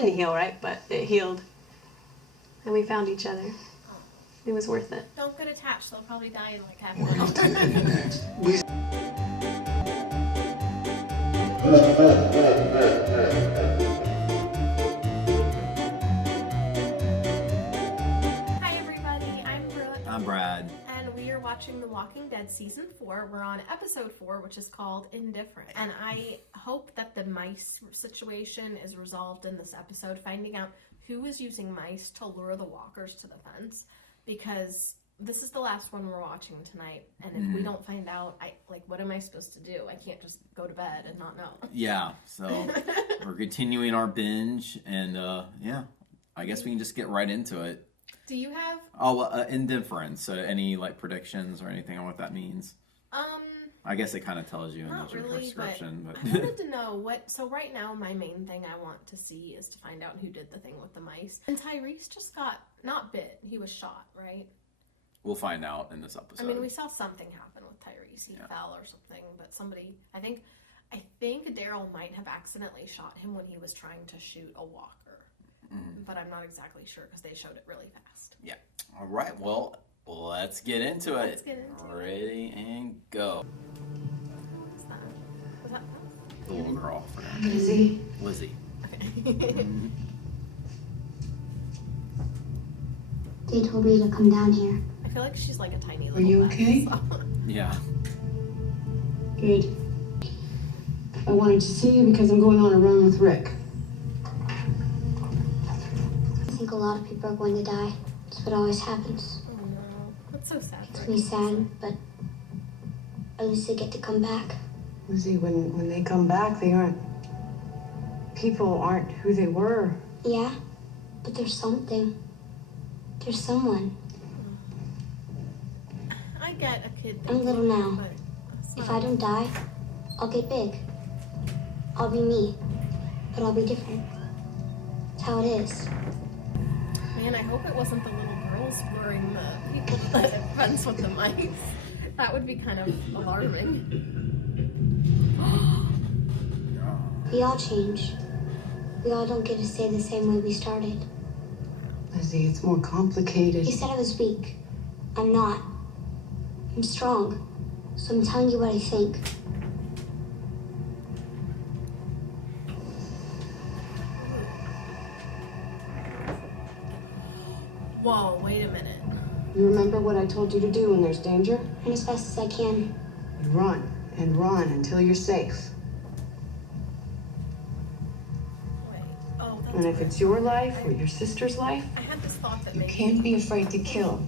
didn't heal, right? But it healed. And we found each other. It was worth it. Don't get attached. They'll probably die in like half an hour. Hi everybody, I'm Brooke. I'm Brad. And we are watching The Walking Dead Season 4. We're on episode 4, which is called Indifference. And I hope that the mice situation is resolved in this episode, finding out who is using mice to lure the walkers to the fence. Because this is the last one we're watching tonight, and if we don't find out, what am I supposed to do? I can't just go to bed and not know. Yeah, so we're continuing our binge, and yeah, I guess we can just get right into it. Do you have? Oh, Indifference. Any predictions or anything on what that means? I guess it kind of tells you in the description. But I wanted to know what. So right now, my main thing I want to see is to find out who did the thing with the mice. And Tyrese just got not bit; he was shot, right? We'll find out in this episode. I mean, we saw something happen with Tyrese. He fell or something, but somebody. I think Daryl might have accidentally shot him when he was trying to shoot a walker, but I'm not exactly sure because they showed it really fast. Yeah. All right. Well, let's get into it. Let's get into it. Ready and go. What's that? Was that? The little girl. Lizzie. Lizzie. Okay. They told me to come down here. I feel like she's like a tiny little. Are you mess, okay? so. Yeah. Good. I wanted to see you because I'm going on a run with Rick. I think a lot of people are going to die. It's what always happens. Oh no, that's so sad. Makes me sad, but at least they get to come back. Lizzie, when they come back, they aren't... People aren't who they were. Yeah, but there's something. There's someone. I get a kid. I'm little now. But that's If not- I don't die, I'll get big. I'll be me, but I'll be different. It's how it is. Man, I hope it wasn't the little girls luring the people to the fence with the mice. That would be kind of alarming. We all change. We all don't get to stay the same way we started. Lizzie, it's more complicated. You said I was weak. I'm not. I'm strong. So I'm telling you what I think. Whoa, wait a minute. You remember what I told you to do when there's danger? Run as fast as I can. You run and run until you're safe. Wait. Oh, that's And if weird. it's your life or your sister's life, I had this thought that you maybe can't be afraid to kill.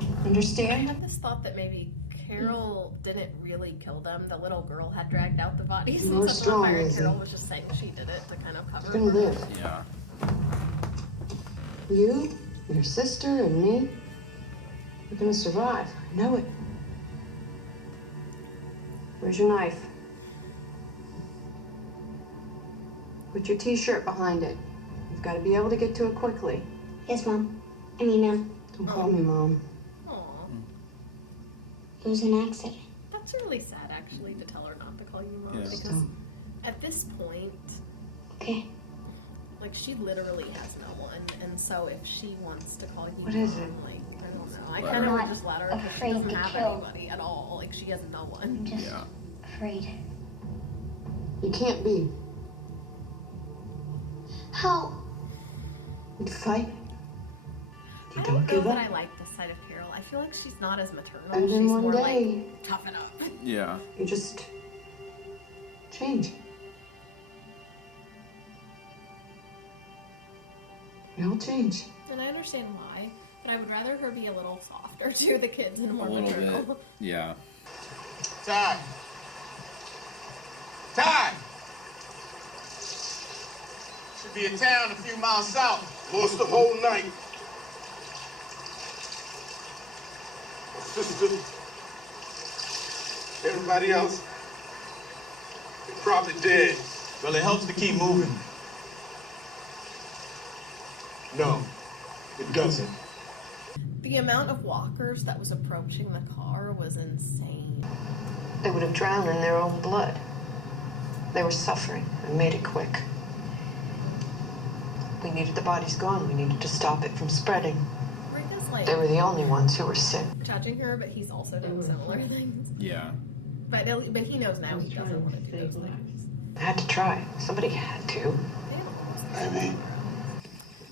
I Understand? had this thought that maybe Carol didn't really kill them. The little girl had dragged out the bodies. You're and set them strong, on fire, and Lizzie. Carol was just saying she did it to kind of cover. You're gonna her. live. Yeah. You, your sister, and me, we're gonna survive. I know it. Where's your knife? Put your t-shirt behind it. You've got to be able to get to it quickly. Yes, Mom. I mean, Ma'am. Don't call me Mom. Aw, It was an accident. that's really sad actually to tell her not to call you mom Yeah. because Don't. at this point, Okay. like she literally has no one, and so if she wants to call you What mom, is it? like I don't know, I Let kind of her. would just let her because she Afraid doesn't to have kill. anybody at all. Like she has no one. I'm just Yeah. afraid. You can't be. How? You fight. You I don't don't know give that up. I like this side of Carol. I feel like she's not as maternal. And She's then one more day, like toughen up. Yeah. you just change. We all change. And I understand why, but I would rather her be a little softer to the kids and A more little maternal. bit. Yeah. Ty! Ty! Should be in town a few miles south. Lost the whole night. My sister, everybody else, they probably dead. Well, it helps to keep moving. No, it doesn't. The amount of walkers that was approaching the car was insane. They would have drowned in their own blood. They were suffering and made it quick. We needed the bodies gone. We needed to stop it from spreading. Rick is like... They were the only ones who were sick. Judging her, but he's also done similar things. Yeah. But he knows now he doesn't want to do those things. I had to try. Somebody had to. Maybe.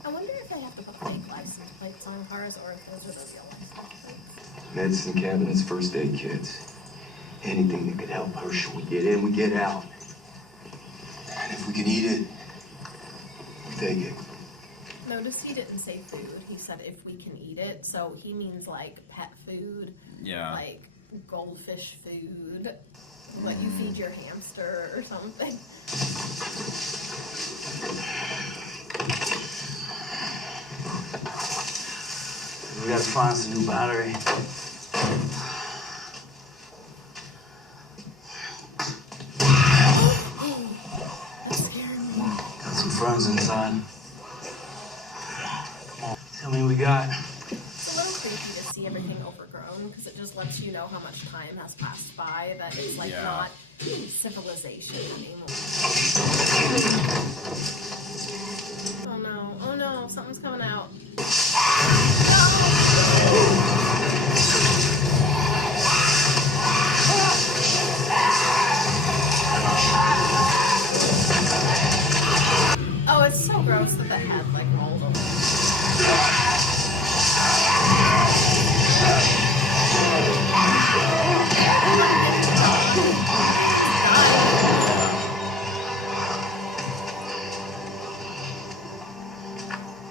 I wonder if they have to put fake license plates on cars or if those are the real license plates. Medicine cabinets, first aid kits. Anything that could help Herschel. We get in, we get out. And if we can eat it, we take it. Notice he didn't say food. He said if we can eat it. So he means like pet food. Yeah. Like goldfish food. What you feed your hamster or something. We gotta find some new battery. That scared me. Got some friends inside. Tell me we got. It's a little creepy to see everything overgrown because it just lets you know how much time has passed by. That it's like not civilization anymore. Oh no, something's coming out. Oh, it's so gross that the head like rolled over.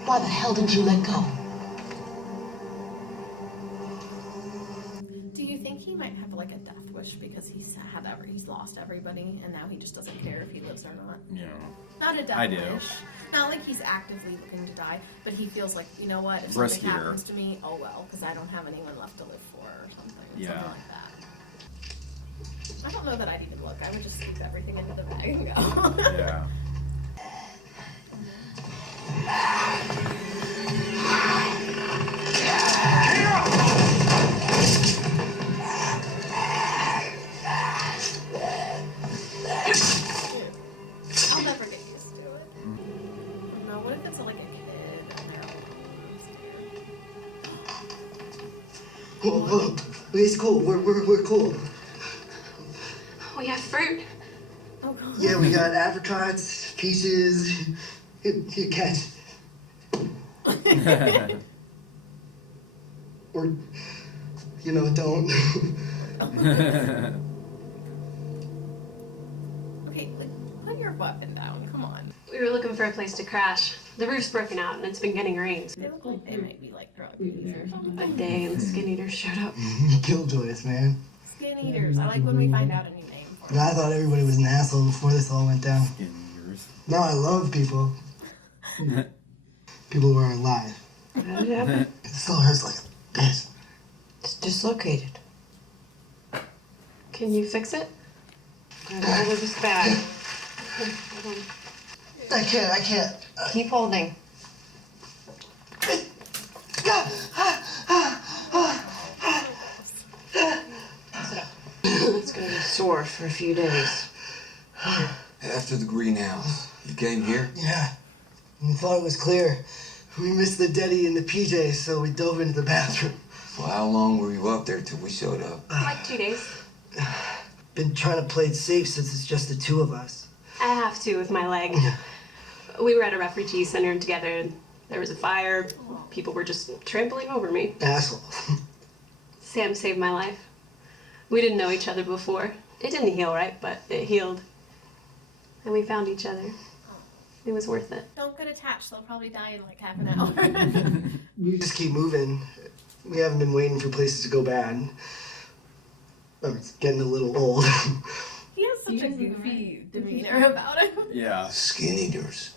Why the hell didn't you let go? Do you think he might have like a death wish because he's lost everybody and now he just doesn't care if he lives or not? Yeah. Not a death I do. wish. Not like he's actively looking to die, but he feels like, you know what, if Riskier. something happens to me, oh well, because I don't have anyone left to live for or something. Yeah. Something like that. I don't know that I'd even look. I would just scoop everything into the bag and go. Yeah. I'll never get used to it. No, what if it's like a kid and they're all Oh, it's cool. We're cool. We have fruit. Oh god. Yeah, we got apricots, peaches. Here, catch. Or, don't. Okay, like, put your weapon down. Come on. We were looking for a place to crash. The roof's broken out and it's been getting rain. They look like they might be like drug users or something. A day and the skin eaters showed up. Killjoys, man. Skin eaters. I like when we find out a new name for I thought everybody was an asshole before this all went down. No, I love people. People who are alive. How did it happen? It still hurts like a bitch. It's dislocated. Can you fix it? Got hold of this bag. I can't. Keep holding. It's gonna be sore for a few days. After the greenhouse, you came here? Yeah. We thought it was clear. We missed the Deddy and the PJs, so we dove into the bathroom. Well, how long were you up there till we showed up? Like 2 days. Been trying to play it safe since it's just the two of us. I have to with my leg. We were at a refugee center together and there was a fire. People were just trampling over me. Asshole. Sam saved my life. We didn't know each other before. It didn't heal right, but it healed. And we found each other. It was worth it. Don't get attached. They'll probably die in like half an hour. We just keep moving. We haven't been waiting for places to go bad. It's getting a little old. He has such a goofy demeanor about him. Yeah. Skin eaters.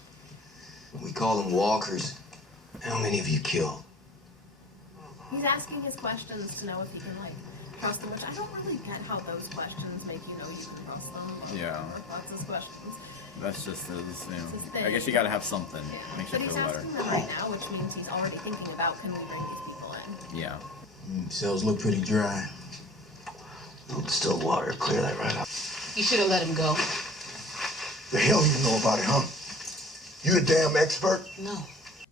We call them walkers. How many have you killed? He's asking his questions to know if he can like trust them, which I don't really get how those questions make you know you can trust them. Yeah. Lots of questions. That's just his, It's his thing. I guess you gotta have something. Makes But you he's feel better. asking them right now, which means he's already thinking about can we bring these people in? Yeah. Cells look pretty dry. No distilled water, clear that right up. You should have let him go. The hell you know about it, huh? You a damn expert? No.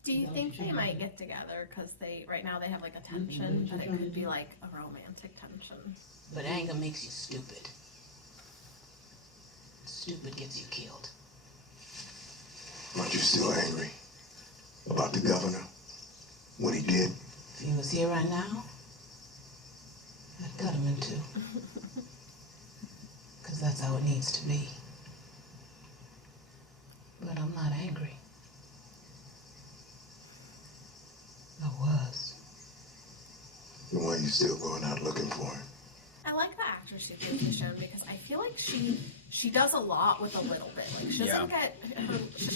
Do you think they might get together? Because right now they have like a tension, but it could be like a romantic tension. But anger makes you stupid. Stupid gets you killed. Aren't you still angry about the governor? What he did? If he was here right now, I'd cut him in two. Because that's how it needs to be. But I'm not angry. I was. Then why are you still going out looking for him? I like the actress who plays the show because I feel like she does a lot with a little bit. Like she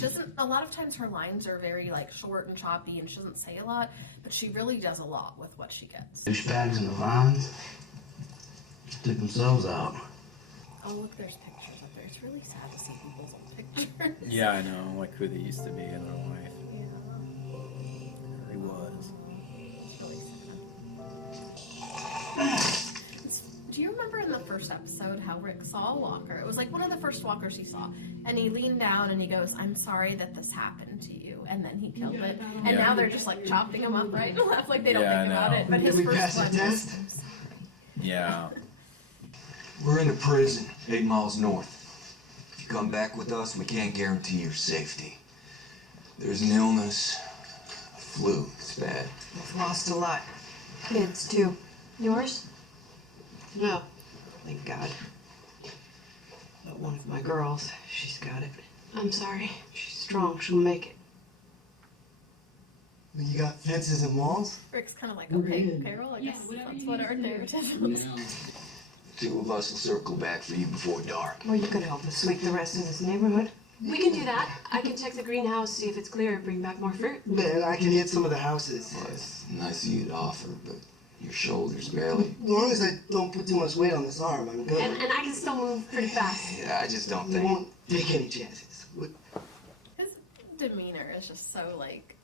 doesn't a lot of times her lines are very like short and choppy and she doesn't say a lot, but she really does a lot with what she gets. Douchebags in the vines stick themselves out. Oh look, there's pictures up there. It's really sad to see people's old pictures. Yeah, I know, like who they used to be in their life. He was. Do you remember in the first episode how Rick saw a walker? It was like one of the first walkers he saw. And he leaned down and he goes, I'm sorry that this happened to you. And then he killed it. And now they're just like chopping him up right and left like they don't think about it. But his first one test? Yeah. We're in a prison 8 miles north. If you come back with us, we can't guarantee your safety. There's an illness, a flu. It's bad. We've lost a lot. Kids, too. Yours? No, thank God. But one of my girls, she's got it. I'm sorry. She's strong, she'll make it. You got fences and walls? Rick's kind of like, okay, Carol, I guess that's what our narrative was. Two of us will circle back for you before dark. Well, you could help us sweep the rest of this neighborhood. We can do that. I can check the greenhouse, see if it's clear, bring back more fruit. Man, I can hit some of the houses. Well, it's nice of you to offer, but your shoulders barely. As long as I don't put too much weight on this arm, I'm good. And I can still move pretty fast. Yeah, I just don't You think. won't take any chances. His demeanor is just so like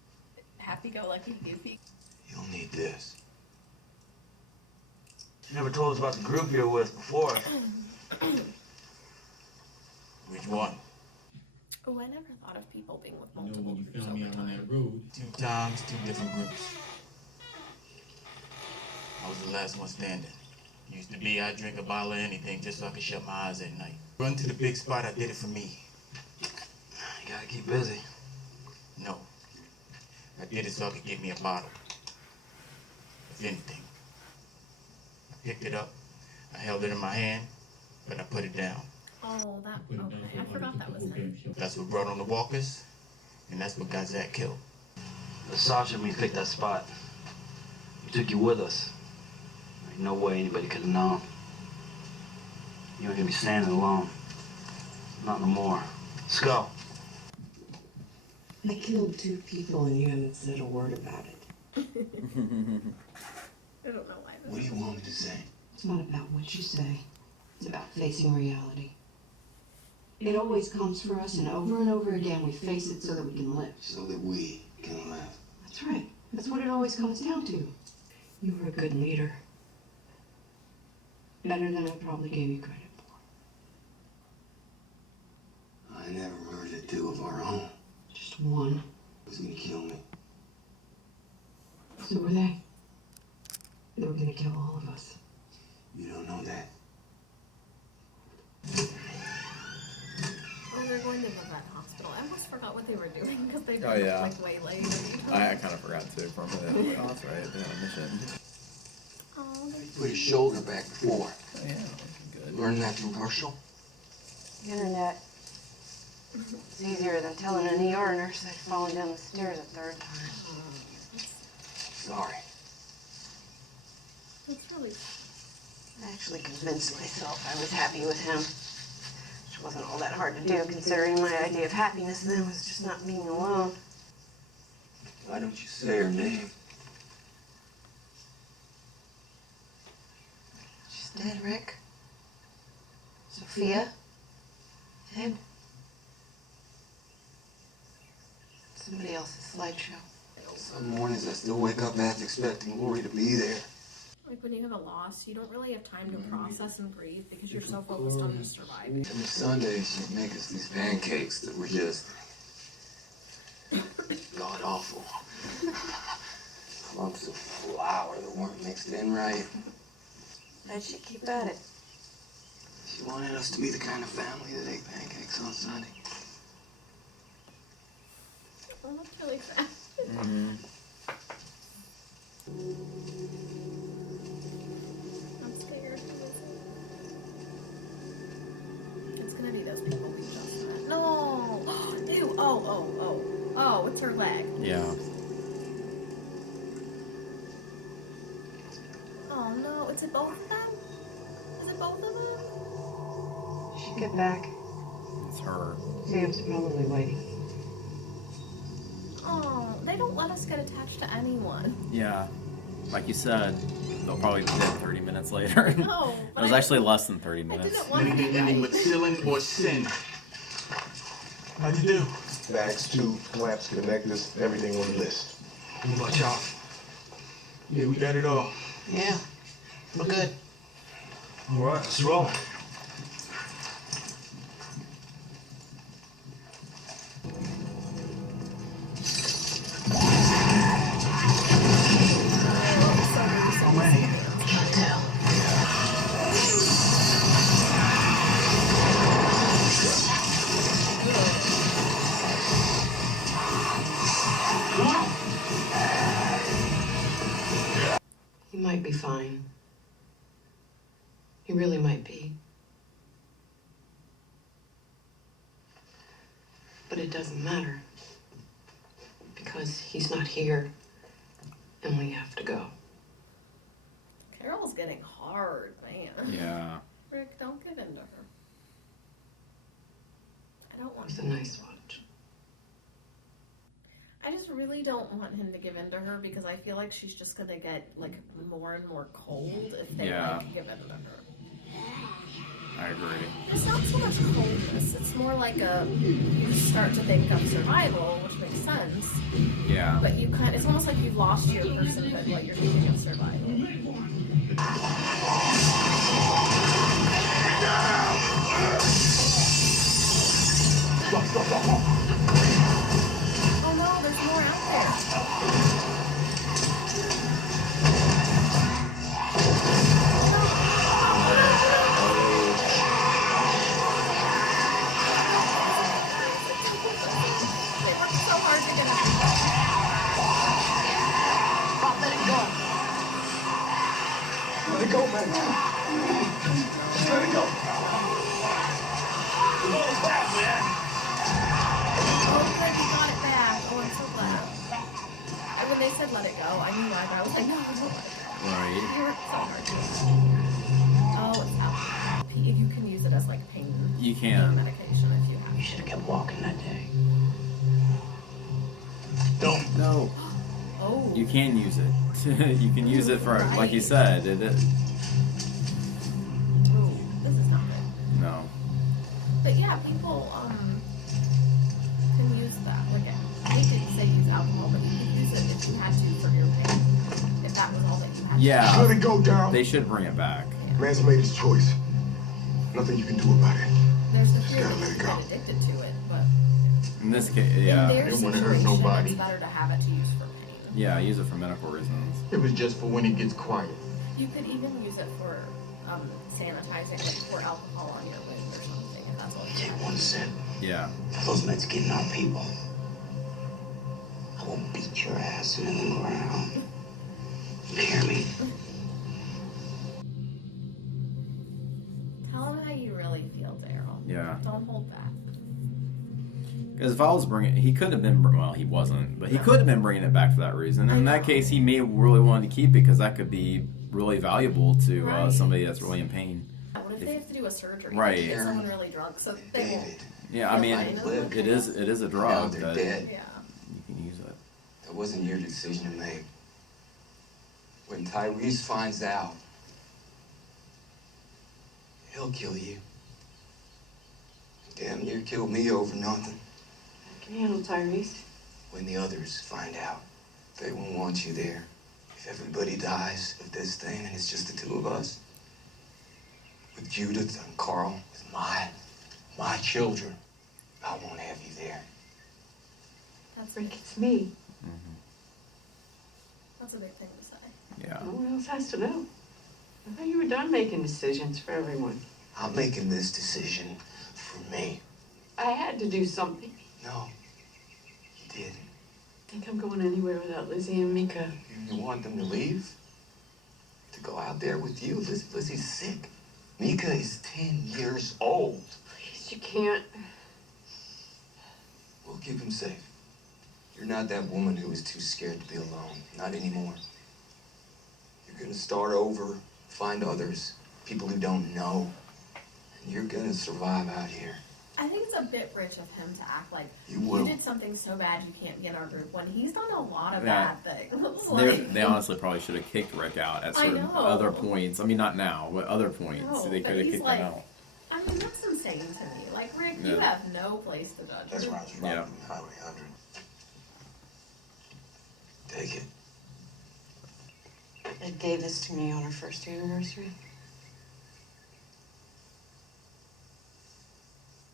happy-go-lucky, goofy. You'll need this. You never told us about the group you're with before. Which one? Oh, I never thought of people being with multiple groups over time. 2 times, 2 different groups. I was the last one standing. Used to be I'd drink a bottle of anything just so I could shut my eyes at night. Run to the big spot, I did it for me. You gotta keep busy. No. I did it so I could get me a bottle. If anything. I picked it up, I held it in my hand, but I put it down. Oh, okay. I forgot that was him. That's what brought on the walkers, and that's what got Zach killed. The Sasha, when we picked that spot, we took you with us. Ain't no way anybody could have known. You ain't gonna be standing alone. Not no more. Let's go. I killed 2 people and you haven't said a word about it. I don't know why. What do you want me to say? It's not about what you say. It's about facing reality. It always comes for us, and over again we face it so that we can live. So that we can live. That's right. That's what it always comes down to. You were a good leader. Better than I probably gave you credit for. I never murdered 2 of our own. Just one. Who's gonna kill me? So were they. They were gonna kill all of us. You don't know that. Oh, they're going to the vet hospital. I almost forgot what they were doing because they Oh, yeah. like way late. I kind of forgot too for a minute. Oh, that's right. They're on a mission. Oh, Put his shoulder back before. Oh, yeah, good. Learn that from Marshall. Internet. It's easier than telling an ER nurse I'd fallen down the stairs a 3rd time. Sorry. It's really. I actually convinced myself I was happy with him. Which wasn't all that hard to do, considering my idea of happiness then was just not being alone. Why don't you say her name? She's dead, Rick. Sophia. Ed. Somebody else's slideshow. Some mornings I still wake up half expecting Lori to be there. Like when you have a loss, you don't really have time to process and breathe because you're so focused on just surviving. Every Sunday she'd make us these pancakes that were just awful. Lumps of flour that weren't mixed in right. Bet you keep at it. She wanted us to be the kind of family that ate pancakes on Sunday. Oh, that's really sad. Mm-hmm. I'm scared. It's gonna be those people we just met. No! Ew! Oh, it's her leg. Yeah. Oh no, is it both of them? Is it both of them? She'll get back. It's her. Sam's probably waiting. Oh, they don't let us get attached to anyone. Yeah. Like you said, they'll probably be dead 30 minutes later. No, It was actually less than 30 I minutes. didn't want Anything ending with ceiling or sin. How'd you do? Bags, tube, clamps, connectors, everything on the list. What about y'all? Yeah, we got it all. Yeah, we're good. All right, let's roll. So many. He might be fine. He really might be. But it doesn't matter. Because he's not here. And we have to go. Carol's getting hard, man. Yeah. Rick, don't get into her. I don't want It's a to. nice watch. I just really don't want him to give in to her because I feel like she's just gonna get like more and more cold if they Yeah. like give in to her. I agree. It's not so much coldness. It's more like you start to think of survival, which makes sense. Yeah. But it's almost like you've lost your personhood while you're thinking of survival. Oh no, there's more out there. They worked so hard to get it. Bob, let it go. Let it go, man. Just let it go. Roll it back, man. Oh, good, you got it back. Oh, I'm so glad. And when they said let it go, I knew I was like, no, don't let it go. Right. You worked so hard. Oh, it's alcohol. You can use it as like pain You can. medication if you have. You should have kept walking that day. Don't. No. Oh. You can use it. You can use it for, like you said, Ooh, this is not good. no. But yeah, people can use that. Like I hate to say use alcohol, but you can use it if you had to for your pain. If that was all that you had. Yeah. Let it go down. They should bring it back. Man's made his choice. Nothing you can do about it. There's the Just fear gotta that let you it get go. addicted to it, but In this case, in yeah. their Didn't wanna hurt situation, nobody. it's better to have it to use for pain. Yeah, use it for medical reasons. It was just for when it gets quiet. You could even use it for sanitizing, like pour alcohol on your wound or something, if that's all you Take have. one sip. Yeah. Those meds getting on people. I will beat your ass into the ground. You hear me? Tell him how you really feel, Daryl. Yeah. Don't hold back. Because if I was bringing, he could have been, well, he wasn't, but he could have been bringing it back for that reason. And in that case, he may have really wanted to keep it because that could be really valuable to Right. somebody that's really in pain. What if they have to do a surgery? Right. Get someone really drunk, so they won't. David, Yeah, I mean, Fine. it is a now drug they're that dead. Yeah. you can use it. That wasn't your decision to make. When Tyrese finds out, he'll kill you. Damn near killed me over nothing. I can handle Tyrese. When the others find out, they won't want you there. If everybody dies of this thing and it's just the two of us, with Judith and Carl, with my children, I won't have you there. That's Rick, it's me. Yeah. No one else has to know. I thought you were done making decisions for everyone. I'm making this decision for me. I had to do something. No, you didn't. Think I'm going anywhere without Lizzie and Mika. You want them to leave? To go out there with you? Lizzie's sick. Mika is 10 years old. Please, you can't. We'll keep him safe. You're not that woman who is too scared to be alone. Not anymore. You're gonna start over, find others, people who don't know, and you're gonna survive out here. I think it's a bit rich of him to act like You will. did something so bad you can't get our group when he's done a lot of Yeah. bad things. They honestly probably should have kicked Rick out at certain know. other points. I mean, not now, but other points. No, They but could have he's kicked like- him out. I mean, that's insane to me. Like, Rick, you Yeah. have no place to judge. That's her. why I was Yeah. robbing Highway 100. Take it. Ed gave this to me on our first anniversary.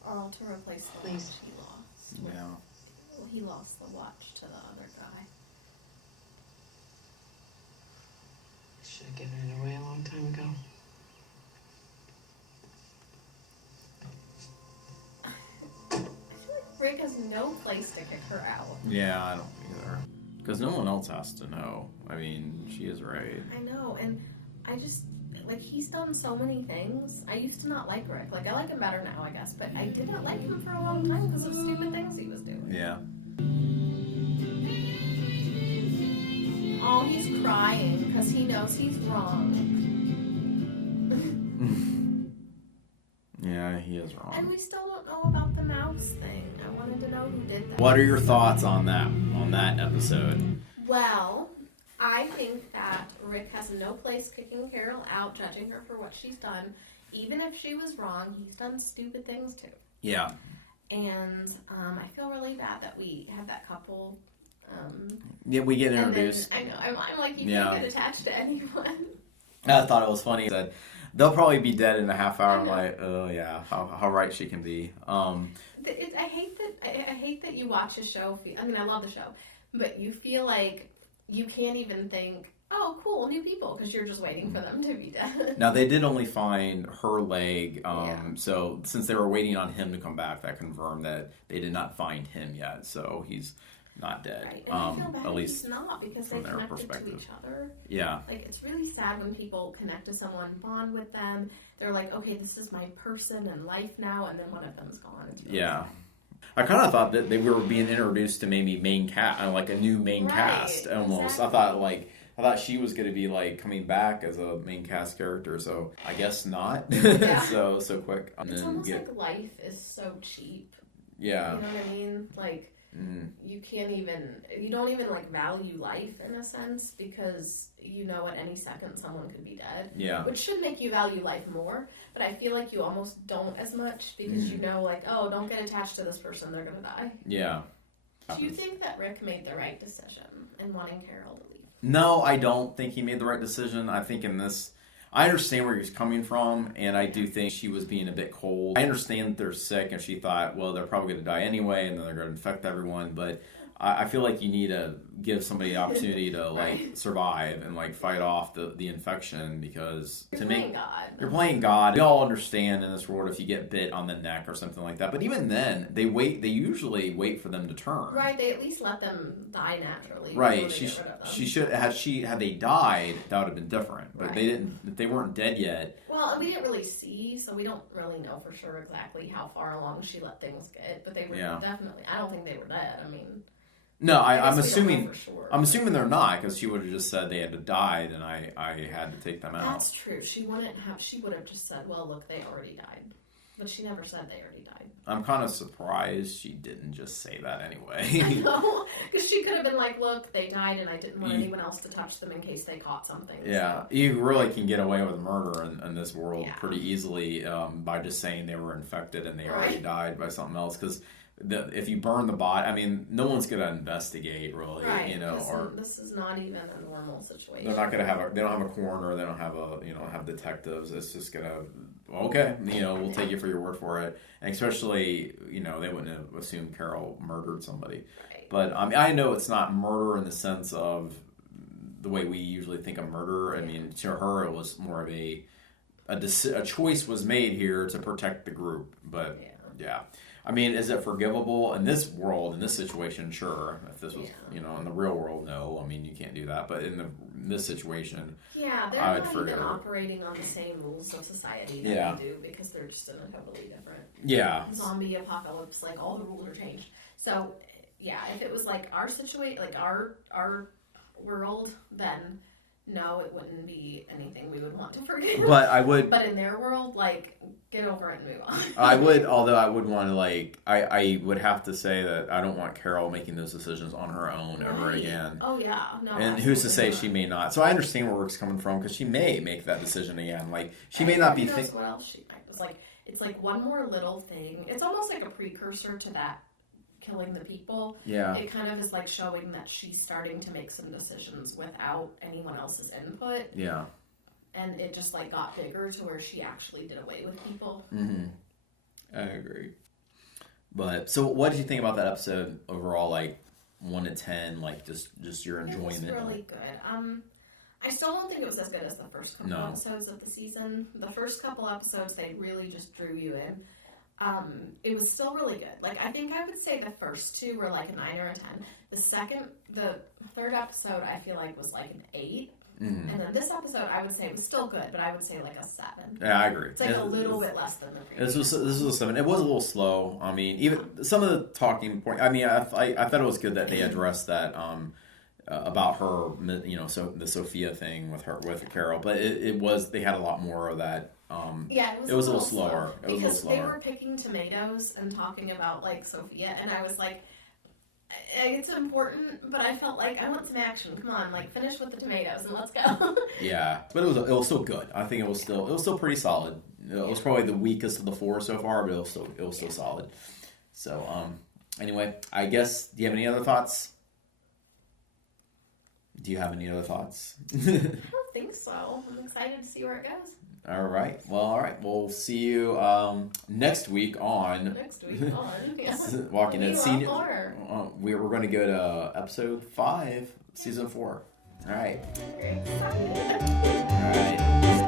Or to replace the Please. watch he lost. Yeah. Well, he lost the watch to the other guy. Should have given it away a long time ago. I feel like Rick has no place to kick her out. Yeah, I don't either. Because no one else has to know. I mean, she is right. I know, and I just, like, he's done so many things. I used to not like Rick. Like, I like him better now, I guess, but I didn't like him for a long time because of stupid things he was doing. Yeah. Oh, he's crying because he knows he's wrong. Yeah, he is And wrong. we still don't know about the mouse thing. I wanted to know who did that. What are your thoughts on that episode? Well, I think that Rick has no place kicking Carol out, judging her for what she's done. Even if she was wrong, he's done stupid things too. Yeah. And I feel really bad that we had that couple. Yeah, we get and then- introduced. I know. I'm like, you Yeah. can't get attached to anyone. I thought it was funny. He said, they'll probably be dead in a half hour. I I'm know. like, oh yeah, how right she can be. I hate that you watch a show. I mean, I love the show, but you feel like you can't even think, oh, cool, new people, because you're just waiting for them to be dead. Now, they did only find her leg, Yeah. so since they were waiting on him to come back, that confirmed that they did not find him yet, so he's not dead. Right. And I feel bad at if least he's not, because they from their connected to perspective. each other. Yeah. Like, it's really sad when people connect to someone, bond with them. They're like, okay, this is my person and life now, and then one of them's gone. It's really Yeah. sad. I kind of thought that they were being introduced to maybe main cast, like a new main Right, cast almost. exactly. I thought she was going to be like coming back as a main cast character, so I guess not. Yeah. so quick. And It's then almost get, like life is so cheap. yeah. You know what I mean? Like, you don't even like value life in a sense, because you know at any second someone could be dead. Yeah. Which should make you value life more, but I feel like you almost don't as much because you know, like, oh, don't get attached to this person, they're gonna die. Yeah. Do you think that Rick made the right decision in wanting Carol to leave? No, I don't think he made the right decision. I think in this, I understand where he's coming from, and I do think she was being a bit cold. I understand they're sick, and she thought, well, they're probably going to die anyway, and then they're going to infect everyone, but I feel like you need to give somebody the opportunity to, like, survive and, like, fight off the infection, because You're playing God. You're playing God. We all understand in this world if you get bit on the neck or something like that, but even then, they usually wait for them to turn. Right, they at least let them die naturally. Right, before they get rid of them. she should had they died, that would have been different. But Right. they didn't. They weren't dead yet. Well, and we didn't really see, so we don't really know for sure exactly how far along she let things get. But they were definitely. I don't think they were dead. I mean. No, I'm guess we don't assuming. know for sure. I'm assuming they're not, because she would have just said they had to die, and I had to take them out. That's true. She wouldn't have. She would have just said, "Well, look, they already died," but she never said they already died. I'm kind of surprised she didn't just say that anyway. I know, because she could have been like, "Look, they died, and I didn't want anyone else to touch them in case they caught something." Yeah, So. you really can get away with murder in this world Yeah. pretty easily by just saying they were infected and they already died by something else. Because if you burn the body, I mean, no one's gonna investigate really, Right, you know, or this is not even a normal situation. they're not gonna they don't have a coroner, they don't have have detectives. It's just gonna, okay, we'll take you for your word for it. And especially, they wouldn't have assumed Carol murdered somebody. Right. But I know it's not murder in the sense of the way we usually think of murder. I mean, to her, it was more of a choice was made here to protect the group. But yeah. I mean, is it forgivable in this world, in this situation? Sure. If this was, in the real world, no. I mean, you can't do that. But in this situation, they're I would not forgive even her. operating on the same rules of society that we do because they're just in a totally different zombie apocalypse. Like all the rules are changed. So if it was like our situation, like our world, then no, it wouldn't be anything we would want to forgive. But I would. But in their world, like, get over it and move on. I would, although I would want to, I would have to say that I don't want Carol making those decisions on her own ever again. Oh, yeah. No, and who's to say she may not? So I understand where Brooke's coming from, because she may make that decision again. Like, she may not be thinking. Well, it's like one more little thing. It's almost like a precursor to that killing the people. Yeah. It kind of is like showing that she's starting to make some decisions without anyone else's input. Yeah. And it just like got bigger to where she actually did away with people. Mm-hmm. I agree. But so what did you think about that episode overall, like 1 to 10, like just your enjoyment? It was really good. I still don't think it was as good as the first couple episodes of the season. The first couple episodes, they really just drew you in. It was still really good. Like, I think I would say the first two were like a 9 or a 10. The third episode, I feel like was like an 8. Mm-hmm. And then this episode, I would say it was still good, but I would say like a 7. Yeah, I agree. It's like a little bit less than the previous. This was a 7. It was a little slow. I mean, even some of the talking point. I mean, I thought it was good that they addressed that about her, so the Sophia thing with Carol. But it was, they had a lot more of that. It was a little slower. Because they were picking tomatoes and talking about like Sophia, and I was like, it's important, but I felt like I want some action. Come on, like finish with the tomatoes and let's go. Yeah, but it was still good. I think it was still pretty solid. It was probably the weakest of the 4 so far, but it was still solid. So anyway, I guess, do you have any other thoughts? Do you have any other thoughts? I don't think so. I'm excited to see where it goes. All right. We'll see you next week on. Yeah. Walking Dead Senior. We're going to go to episode 5, season 4. All right. Great. All right.